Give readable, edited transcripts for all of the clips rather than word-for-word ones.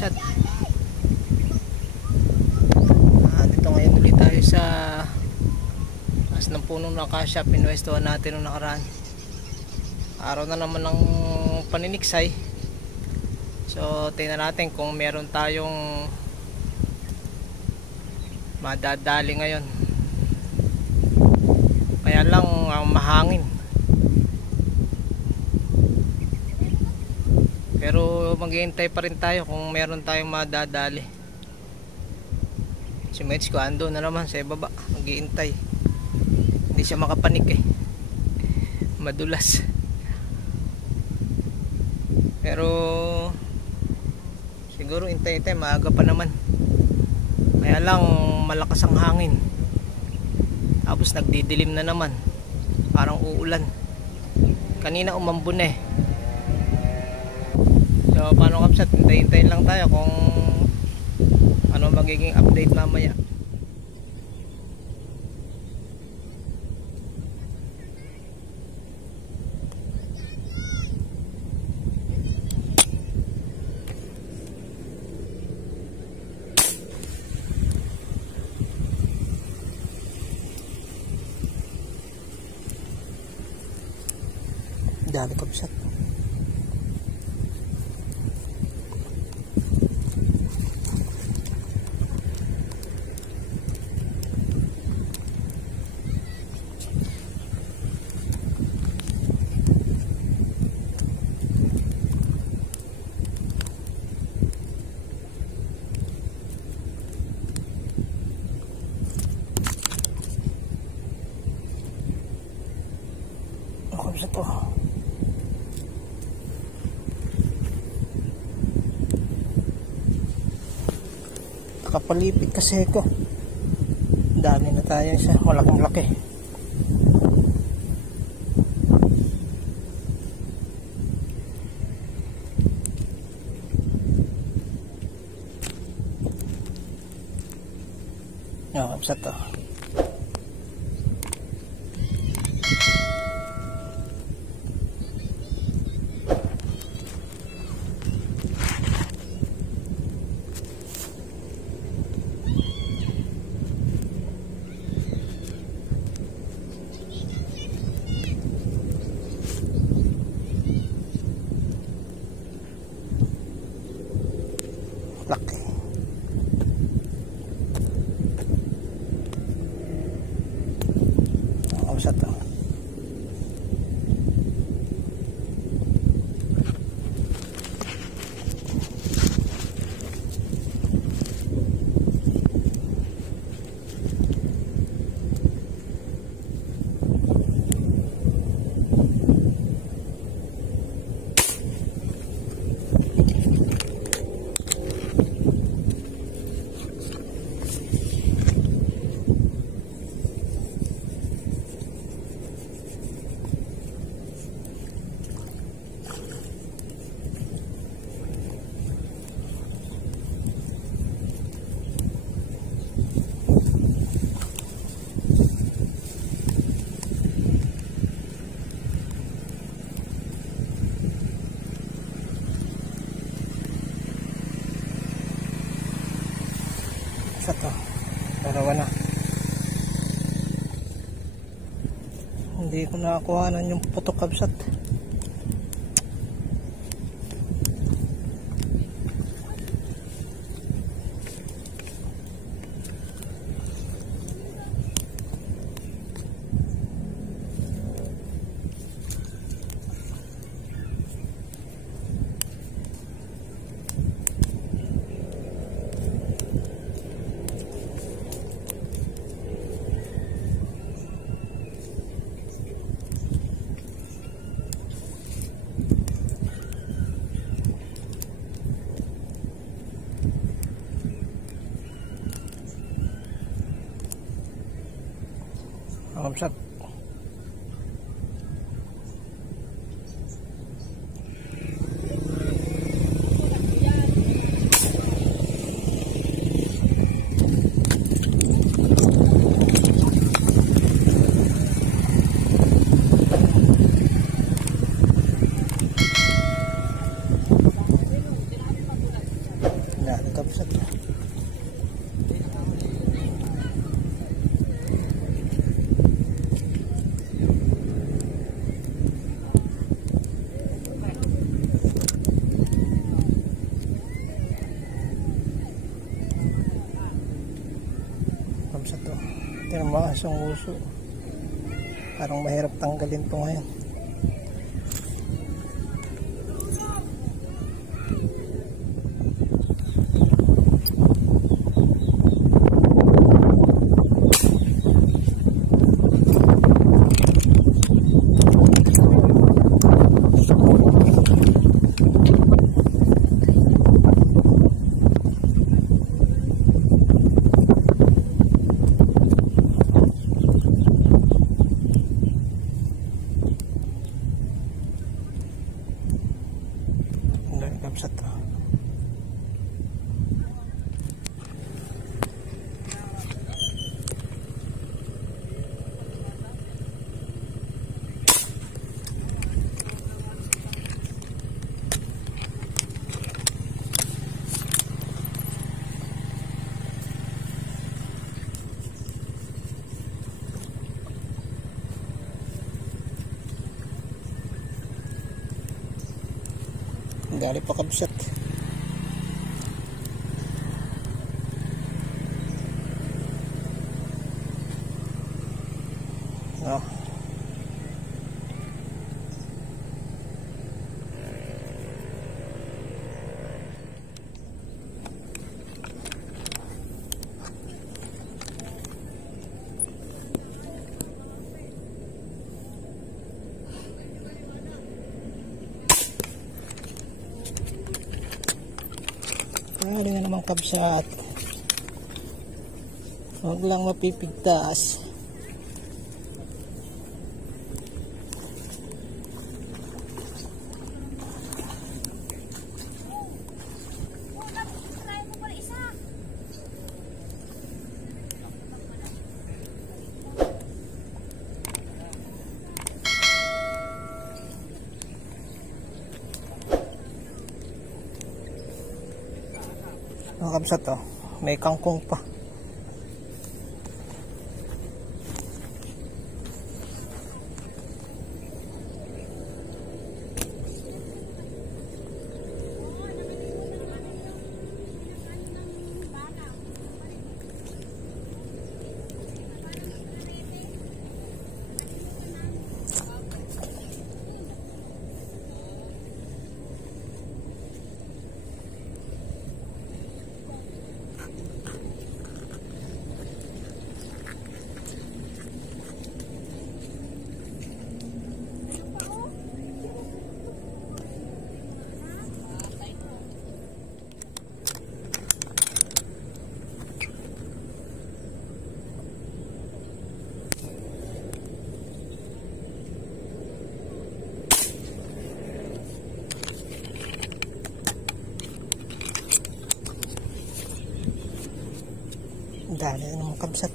kapsat. Dito ngayon ulit tayo sa taas ng puno ng acacia. Pinwestuhan natin nung nakaraan. Araw na naman ng paniniksay. So tingnan natin kung meron tayong madadali ngayon. Kaya lang mahangin. Pero maghihintay pa rin tayo kung meron tayong madadali. Si Mates ko ando na naman sa baba, maghihintay. Hindi siya makapanik eh. Madulas. Pero siguro hintay-hintay, maaga pa naman. Kaya lang malakas ang hangin. Tapos nagdidilim na naman. Parang uulan. Kanina umambon eh. So paano kapsat, hintay-hintay lang tayo kung ano magiging update mamaya. Dami kapsat. Kapsat to. Kapalipit kasi ko. Dami na tayo sa malaking laki. Kapsat to. Laki. Kapsat to. To. Dalawa na. Hindi ko nakakuhanan yung putok kapsat. Kapsat. Tinamaan siyang uso. Parang mahirap tanggalin to ngayon. Kapsat to. Gali pa kabsat. No. Ano nga namang kabsat. Huwag lang mapipigtas. Mga kabsat oh, may kangkong pa. Dali na naman kabsat.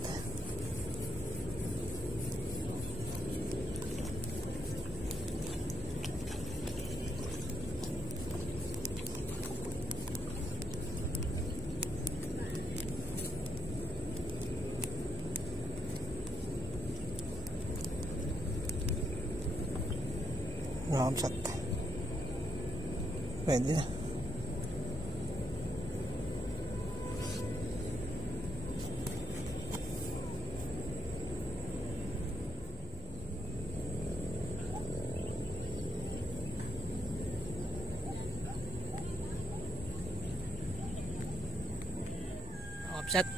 Kabsat. Pwede na. Kapsat,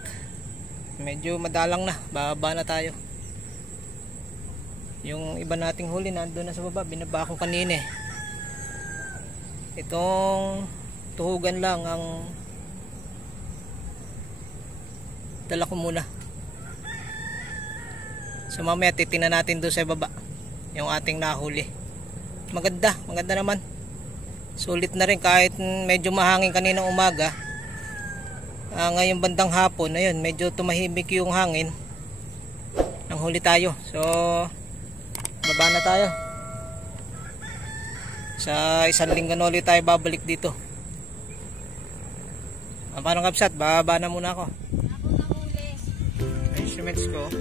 medyo madalang na, bababa na tayo. Yung iba nating huli nandun na sa baba, binaba ko kanina eh. Itong tuhugan lang ang dala ko muna. So mamaya titingnan natin doon sa baba yung ating nahuli. Maganda naman. Sulit na rin kahit medyo mahangin kaninang umaga. Ngayong bandang hapon, ayun, medyo tumahimik yung hangin. Nang huli tayo. So, baba na tayo. Sa isang linggo na ulit tayo babalik dito. Paano kabsat? Bababa na muna ako. Instruments ko.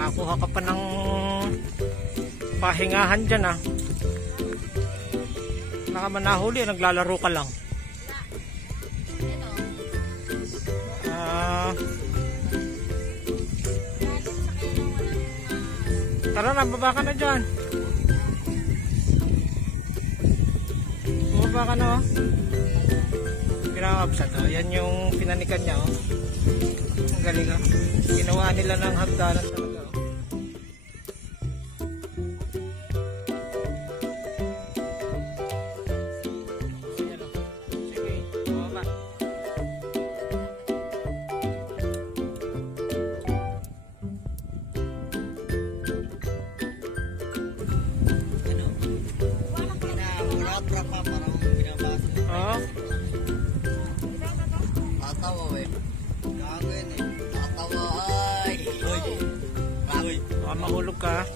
Makakuha ka pa ng pahingahan dyan ah. Baka man nahuli, naglalaro ka lang. Tara na, baba ka na dyan. Baba ka na, oh. Pinakabsat, oh. Yan yung pinanikan niya, oh. Ang galing, oh. Ginawa nila ng hagdanan talaga, oh. Oh. Tatawa we. Gago yun eh. Tatawa ay. Uy. Mahulog ka.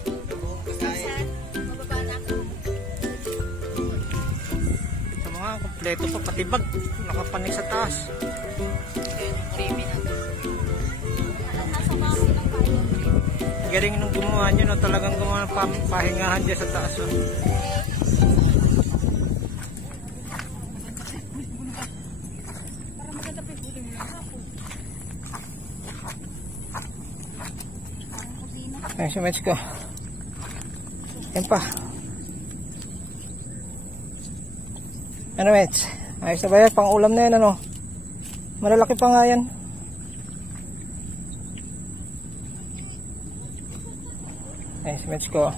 Ito mga kompleto pa, pati bag. Nakapanik sa taas. Galing nung gumawa nyo, no? Talagang gumawa ng pahingahan dyan sa taas. Oh. Ayan si Mets ko. Yan pa. Ano Mets? Ayos na ba yan? Pang ulam na yan ano? Malalaki pa nga yan. Ayan si Mets ko.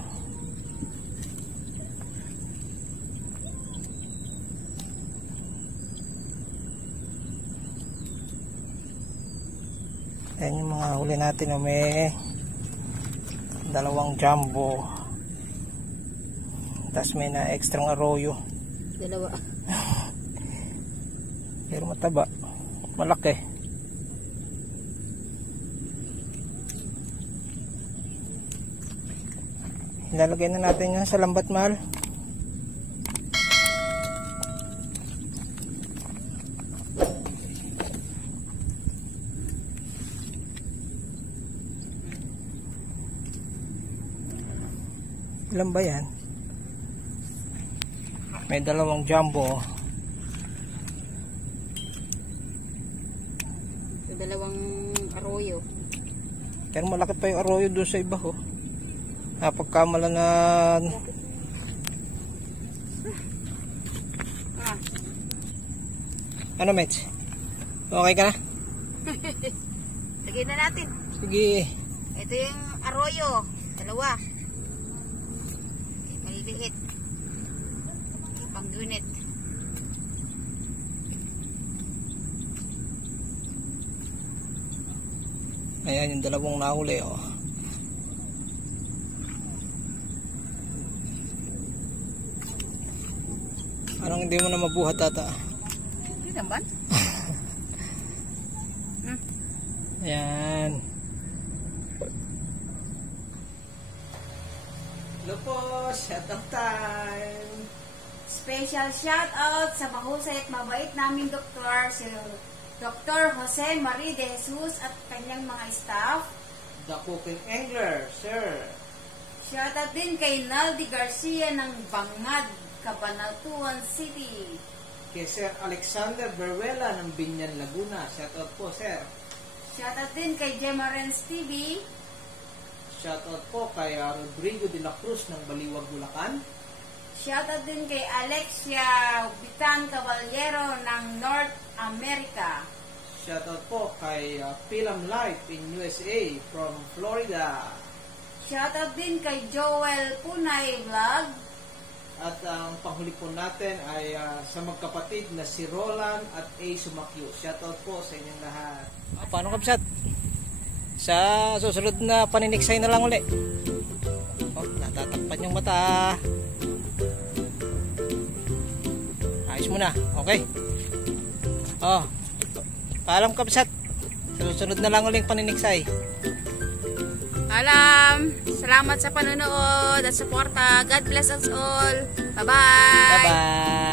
Ayan yung mga huli natin. May dalawang jumbo, tapos may na extra arroyo, dalawa. pero mataba, malaki. Ilalagay na natin yan sa lambat mahal. Ilan ba yan? May dalawang jumbo. May dalawang arroyo. Pero malaki pa yung arroyo doon sa iba, oh. Napagkamala na. Ano Mets? Okay ka na? Lagyan na natin. Sige. Ito yung arroyo, dalawa. Maliliit. Pang-unit. Ayan yung dalawang nahuli, oh. Anong hindi mo na mabuhat ata? Hindi naman. Ayan. Hello po, shoutout time. Special shout out sa mahusay at mabait naming doktor, si Dr. Jose Marie de Jesus at kanyang mga staff. The Cooking Angler, sir. Shout out din kay Naldi Garcia ng Bangad, Cabanatuan City. Kay Sir Alexander Beruela ng Binyan, Laguna. Shoutout po, sir. Shout out din kay Gemma Renz TV. Shoutout po kay Rodrigo de la Cruz ng Baliwag, Bulacan. Shoutout din kay Alexia Bitan Caballero ng North America. Shoutout po kay Pilam Life in USA from Florida. Shoutout din kay Joel Punay Vlog. At ang panghuli po natin ay sa magkapatid na si Roland at A. Sumakyo. Shoutout po sa inyong lahat. Paano kabsat? Sa susunod na paniniksay na lang uli. Oh, natatakpan yung mata. Ayos mo na. Okay. Oh, paalam kabsat. Sa susunod na lang uling paniniksay. Alam, salamat sa panonood at suporta. God bless us all. Bye-bye. Bye-bye.